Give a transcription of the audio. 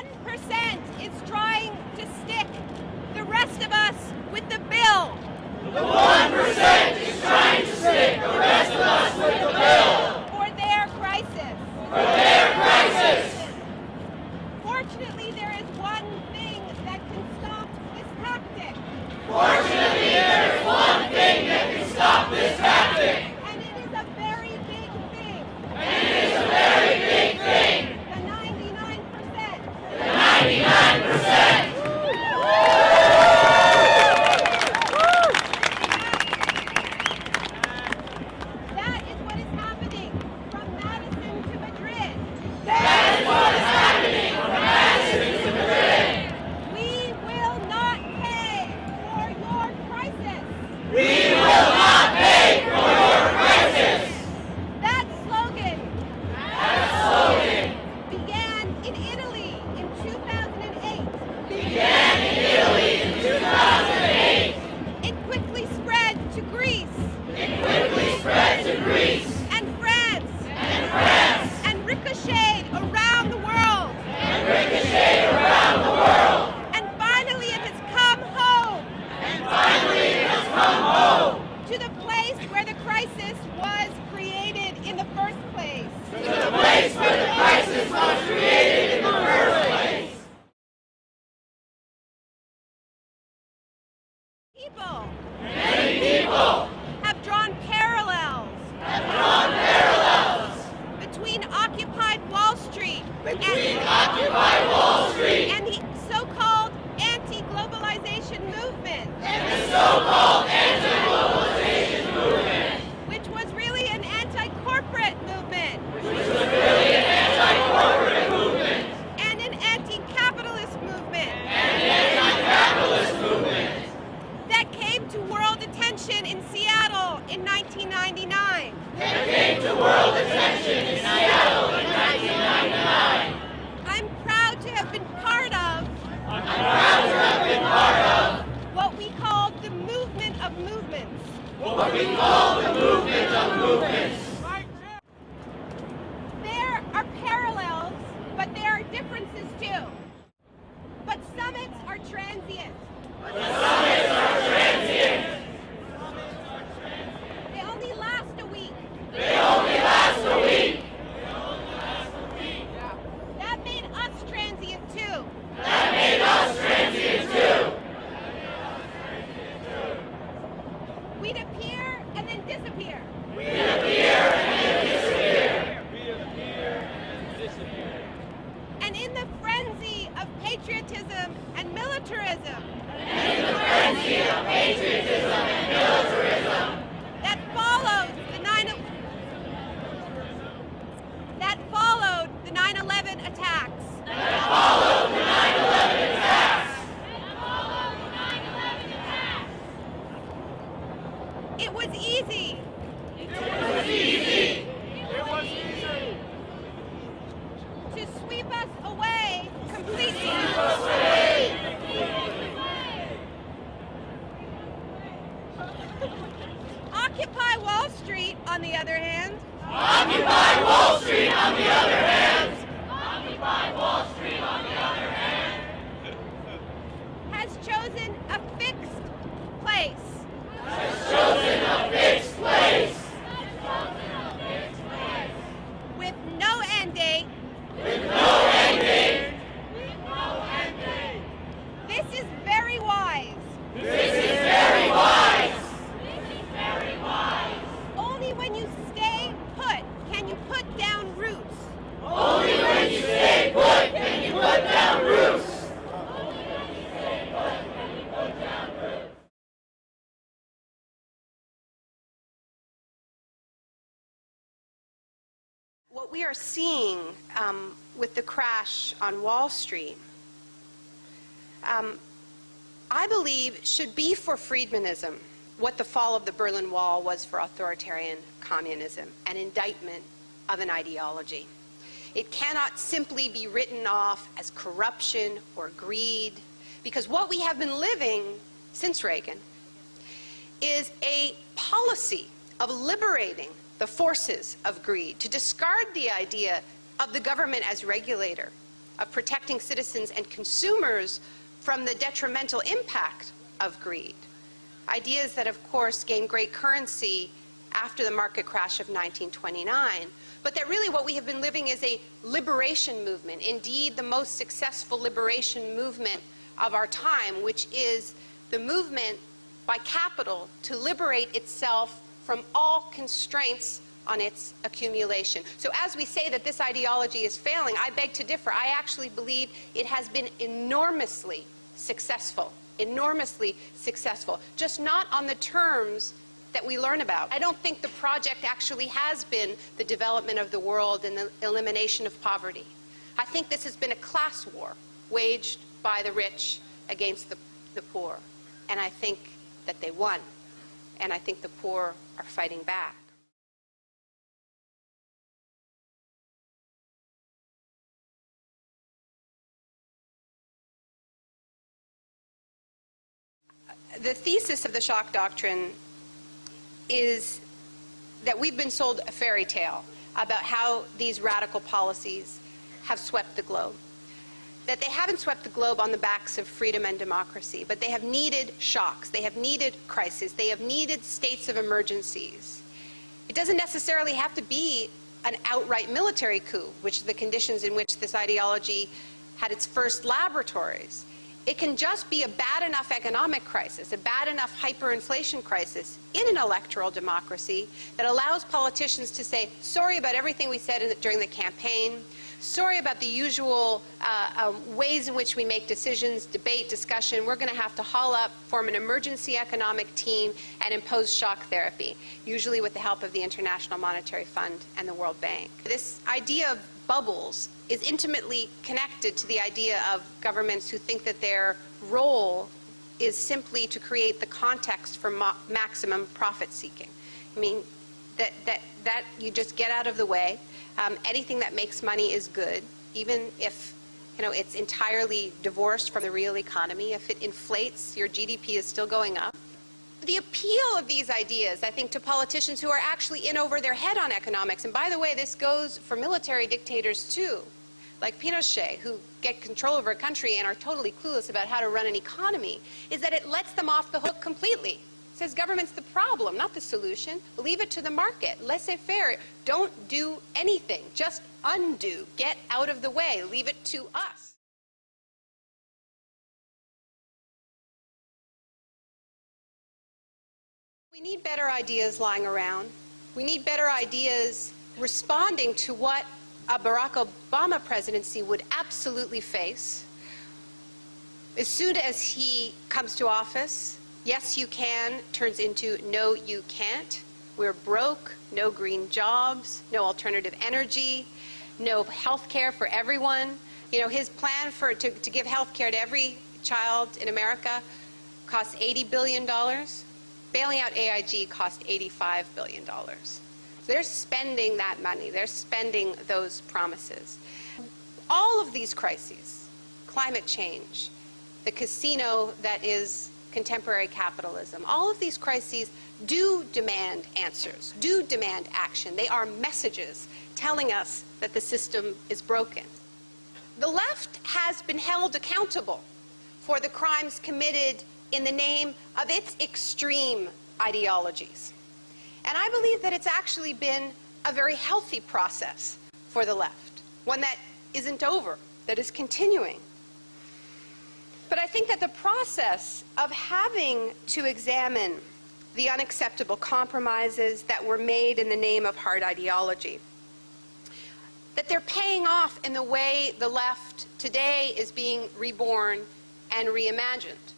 1% is trying to stick the rest of us with the bill. The 1% is trying to stick the rest of us with the bill. For their crisis. For their crisis. Fortunately, there is one thing that can stop this tactic. Fortunately, there is one thing that can stop this tactic. And it is a very big thing. And it is a very big thing. The 99%. The 99%. That is what is happening from Madison to Madrid. That is what is happening from Madison to Madrid. We will not pay for your crisis. We will not pay for your crisis. That slogan began in Italy in 2008. Began in Italy in 2008. It quickly spread to Greece It quickly spread to Greece and France and France and ricocheted around the world. and ricocheted around the world. And finally it has come home And finally it has come home to the place where the crisis was created in the first place. to the place where the crisis was created in the first place. People Many people have drawn parallels have drawn parallels between Occupy Wall Street between Occupy Wall Street and the so-called anti-globalization movement, and the so-called anti-globalization movement, which was really an anti-corporate movement which was really an anti-corporate movement and an anti-capitalist movement and an anti-capitalist movement that came to world attention in Seattle in 1999. that came to world attention in Seattle in 1999. I'm proud to have been part of I'm proud to have been part of what we called the movement of movements. what we call the movement of movements. There are parallels, but there are differences too. But summits are transient. The summits are transient. They only last a week. They only last a week. That made us transient too. That made us transient too. We'd appear and then disappear. We appear and then disappear. And in the frenzy of patriotism and militarism And in the frenzy of patriotism and militarism that followed the 9/11 attacks, that followed the 9/11 attacks, it was easy it was easy to sweep us away completely. Occupy Wall Street, on the other hand, Occupy Wall Street on the other hand. Occupy Wall Street on the other hand. has chosen a fixed place. Has chosen a fixed place. With no end date. With no end date. This is very wise. This is very wise. Only when you stay put can you put down roots. Only when you stay put can you put down roots. What we are seeing with the crash on Wall Street, I believe, should be for Friedmanism what the fall of the Berlin Wall was for authoritarian communism, an indictment of an ideology. It cannot simply be written off as corruption or greed, because what we have been living since Reagan is a policy of liberating the forces of greed, to discard the idea of the government as regulator of protecting citizens and consumers from the detrimental impact of greed. Ideas that, of course, gained great currency after the market crash of 1929, but that really what we have been living is a liberation movement, indeed the most successful liberation movement of our time, which is the movement by capital to liberate itself from all constraints on its accumulation. So as we say that this ideology is failing, I beg to differ. I actually believe it has been enormously successful, just not on the terms that we learn about. I don't think the project actually has been the development of the world and the elimination of poverty. I think this has been a class war waged by the rich against the poor. And I think that they won. And I think the poor are fighting back. The thesis of the shock doctrine is that we've been sold a fairy tale about how these radical policies have swept the globe. That they haven't swept the globe on the backs of freedom and democracy, but they have needed shocks, they have needed crises, they have needed states of emergencies. It doesn't necessarily have to be an outright military coup, which is the conditions in which this ideology had its first laboratories. It can just be a bad enough economic crisis, a bad enough hyperinflation crisis in an electoral democracy that allows politicians to say, sorry about everything we said during the campaign, sorry about the usual ways in which we make decisions, debate, discussion. We're going to have to haul up, form an emergency economic team, and impose shock therapy, usually with the help of the International Monetary Fund and the World Bank. This idea of bubbles is intimately connected to the idea of governments who think that their role is simply to create the context for maximum profit seeking. I mean, that you just get out of the way. Anything that makes money is good, even if it's entirely divorced from the real economy. If it inflates, your GDP is still going up. The appeal of these ideas, I think, to politicians who are actually in over their head on economics, and by the way, this goes for military dictators too, like Pinochet, who get control over a country and are totally clueless about how to run an economy, is that it lets them off the hook completely. It says government's the problem, not the solution. Leave it to the market. Laissez-faire. Don't do anything. Just undo. Get out of the way. Leave it to us. We need better ideas lying around. We need better ideas responding to what a Barack Obama presidency would absolutely face. As soon as he comes to office, yes, you can turns into no, you can't. We're broke, no green jobs, no alternative energy, no health care for everyone. His plan to give health care to every child in America costs $80 billion. Bailing out AIG cost $85 billion. So they're spending that money. They're spending those promises. All of these crises, climate change, the casino that is contemporary capitalism, all of these crises do demand answers, do demand action. They are messages telling us that the system is broken. The left has been held accountable for the crimes committed in the name of its extreme ideologies. And I believe that it's actually been a very healthy process for the left, one that isn't over, that is continuing. But I think that the process of having to examine the unacceptable compromises that were made in the name of hard ideology, that they're paying off in the way the left today is being reborn and reimagined.